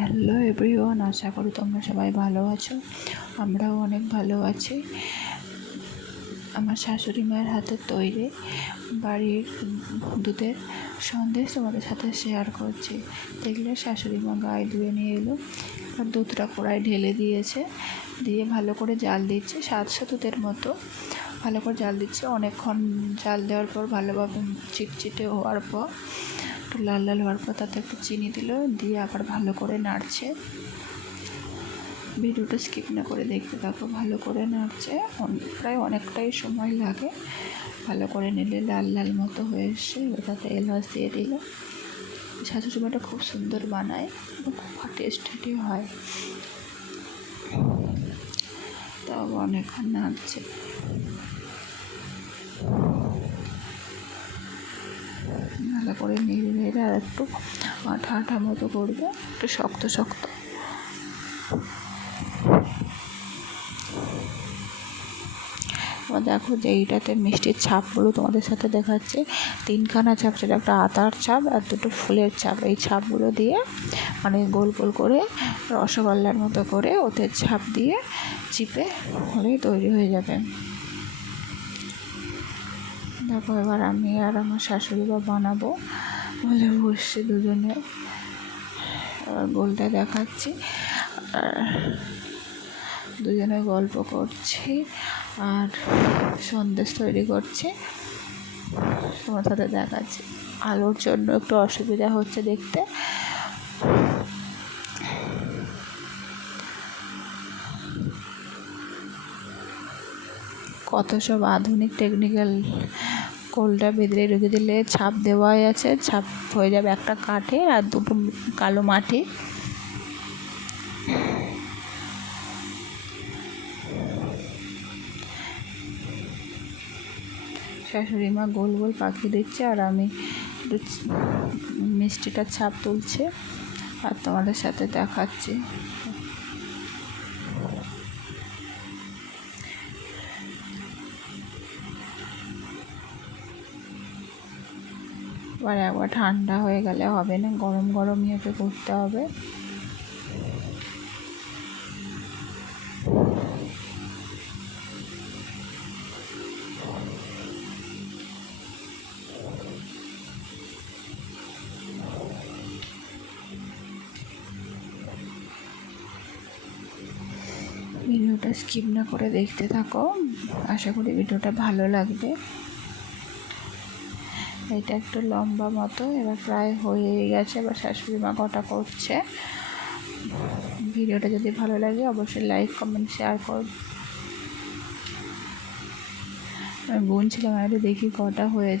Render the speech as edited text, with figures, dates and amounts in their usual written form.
Hello everyone, আশা করি তোমরা সবাই ভালো আছো। আমরাও অনেক ভালো আছি। আমার শাশুড়ি মায়ের হাতের তৈরি বাড়ির দুধের সন্দেশ তোমাদের সাথে শেয়ার করছি। দেখলে শাশুড়ি মা গায়ে ধুয়ে নিয়ে এলো আর দুধটা কড়াই ঢেলে দিয়েছে, দিয়ে ভালো করে জাল দিচ্ছে। 700 দুধের মতো ভালো করে জাল দিচ্ছে। অনেকক্ষণ জাল দেওয়ার পর ভালোভাবে চিটচিটে হওয়ার পর, একটু লাল লাল হওয়ার পর তাতে একটু চিনি দিল, দিয়ে আবার ভালো করে নাড়ছে। ভিডিওটা স্কিপ না করে দেখতে থাকো। ভালো করে নাড়ছে, প্রায় অনেকটাই সময় লাগে। ভালো করে নিলে লাল লাল মতো হয়ে এসছে। তাতে এলাচ দিয়ে দিল। শাশুড়ি মাটা খুব সুন্দর বানায় এবং খুব টেস্টি হয়। তাও অনেকক্ষণ নাড়ছে। ভালো করে নেড়ে নেড়ে আর একটু আঠা আঠা মতো করবে, একটু শক্ত শক্ত। দেখো যে এইটাতে মিষ্টির ছাপগুলো তোমাদের সাথে দেখাচ্ছে। 3খানা ছাপ, সেটা একটা আতার ছাপ আর 2টো ফুলের ছাপ। এই ছাপগুলো দিয়ে মানে গোল গোল করে রসগোল্লার মতো করে ওতে ছাপ দিয়ে চিপে হলেই তৈরি হয়ে যাবে। দেখো এবার আমি আর আমার শাশুড়ি বা বানাবো বলে বসছি দুজনে। এবার গোলটা দেখাচ্ছি আর দুজনে গল্প করছি আর সন্দেশ তৈরি করছি। তোমার সাথে দেখাচ্ছি। আলোর জন্য একটু অসুবিধা হচ্ছে দেখতে। কত সব আধুনিক টেকনিক্যাল। কোলটা ভেতরে রেখে দিলে ছাপ দেওয়াই আছে, ছাপ হয়ে যাবে একটা কাঠে আর 2টো কালো মাটি। শাশুড়ি মা গোল গোল পাকিয়ে দিচ্ছে আর আমি মিষ্টিটার ছাপ তুলছে আর তোমাদের সাথে দেখাচ্ছি। এবার একবার ঠান্ডা হয়ে গেলে হবে না, গরম গরমই ওকে করতে হবে। ভিডিওটা স্কিপ না করে দেখতে থাকো, আশা করি ভিডিওটা ভালো লাগবে। এটা একটু লম্বা মতো, এবার প্রায় হয়ে গেছে। এবার শাশুড়ি মা কটা করছে। ভিডিওটা যদি ভালো লাগে অবশ্যই লাইক কমেন্ট শেয়ার কর। আমি গুনছিলাম, দেখি কটা হয়েছে।